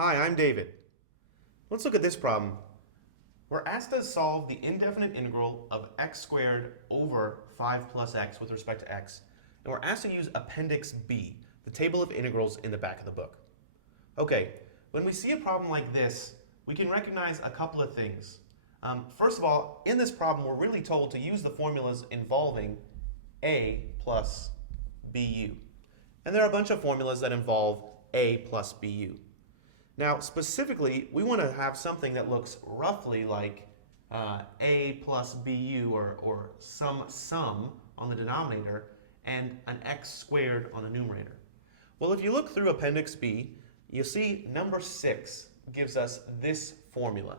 Hi, I'm David. Let's look at this problem. We're asked to solve the indefinite integral of x squared over 5 plus x with respect to x. And we're asked to use Appendix B, the table of integrals in the back of the book. Okay, when we see a problem like this, we can recognize a couple of things. First of all, in this problem, we're really told to use the formulas involving a plus bu. And there are a bunch of formulas that involve a plus bu. Now, specifically, we want to have something that looks roughly like a plus bu, or some sum on the denominator, and an x squared on the numerator. Well, if you look through Appendix B, you see number 6 gives us this formula.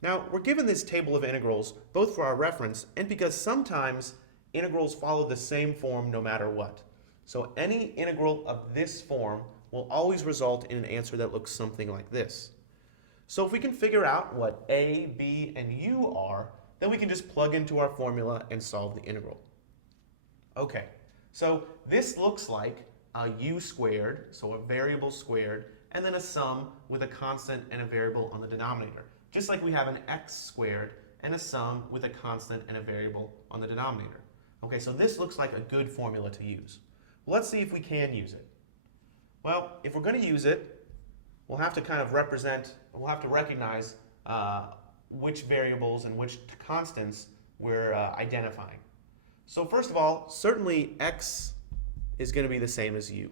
Now, we're given this table of integrals both for our reference and because sometimes integrals follow the same form no matter what. So any integral of this form will always result in an answer that looks something like this. So if we can figure out what a, b, and u are, then we can just plug into our formula and solve the integral. Okay, so this looks like a u squared, so a variable squared, and then a sum with a constant and a variable on the denominator. Just like we have an x squared and a sum with a constant and a variable on the denominator. Okay, so this looks like a good formula to use. Let's see if we can use it. Well, if we're going to use it, we'll have to recognize which variables and which constants we're identifying. So first of all, certainly x is going to be the same as u.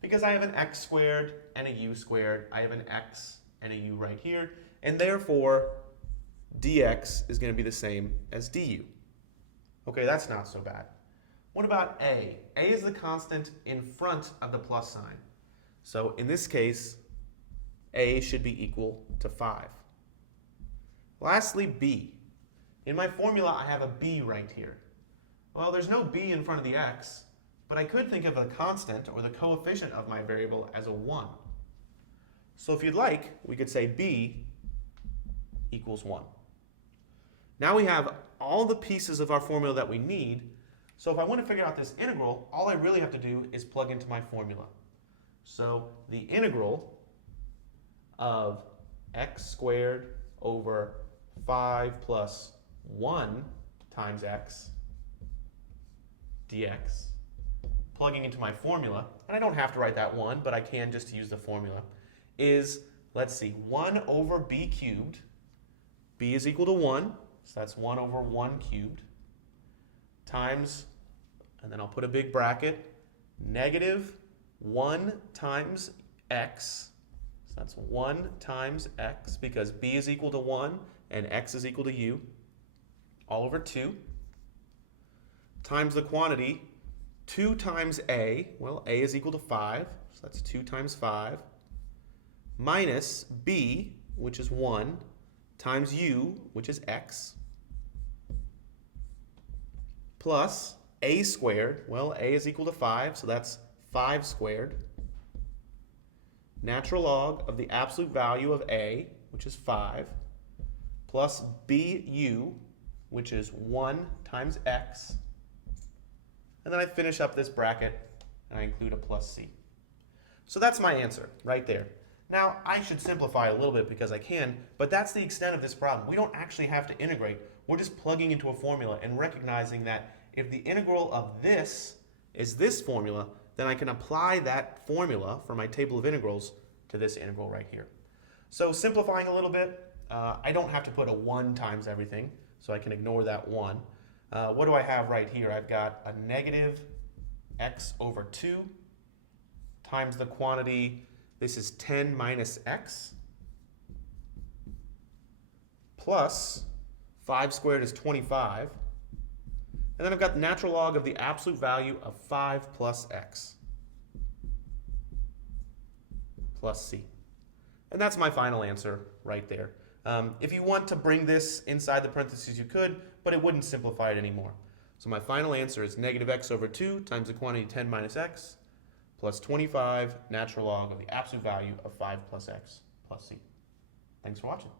Because I have an x squared and a u squared, I have an x and a u right here, and therefore dx is going to be the same as du. Okay, that's not so bad. What about a? A is the constant in front of the plus sign. So in this case, a should be equal to 5. Lastly, b. In my formula, I have a b right here. Well, there's no b in front of the x, but I could think of a constant, or the coefficient of my variable, as a 1. So if you'd like, we could say b equals 1. Now we have all the pieces of our formula that we need. So if I want to figure out this integral, all I really have to do is plug into my formula. So the integral of x squared over 5 plus 1 times x dx, plugging into my formula, and I don't have to write that 1, but I can just use the formula, is, let's see, 1 over b cubed. B is equal to 1, so that's 1 over 1 cubed, times, and then I'll put a big bracket, negative 1 times x, so that's 1 times x, because b is equal to 1 and x is equal to u, all over 2, times the quantity 2 times a, well, a is equal to 5, so that's 2 times 5, minus b, which is 1, times u, which is x, plus a squared, well, a is equal to 5, so that's 5 squared, natural log of the absolute value of a, which is 5, plus bu, which is 1 times x, and then I finish up this bracket and I include a plus c. So that's my answer right there. Now, I should simplify a little bit because I can, but that's the extent of this problem. We don't actually have to integrate. We're just plugging into a formula and recognizing that if the integral of this is this formula, then I can apply that formula for my table of integrals to this integral right here. So simplifying a little bit, I don't have to put a 1 times everything, so I can ignore that 1. What do I have right here? I've got a negative x over 2 times the quantity, this is 10 minus x, plus 5 squared is 25. And then I've got the natural log of the absolute value of 5 plus x plus c. And that's my final answer right there. If you want to bring this inside the parentheses, you could, but it wouldn't simplify it anymore. So my final answer is negative x over 2 times the quantity 10 minus x plus 25 natural log of the absolute value of 5 plus x plus c. Thanks for watching.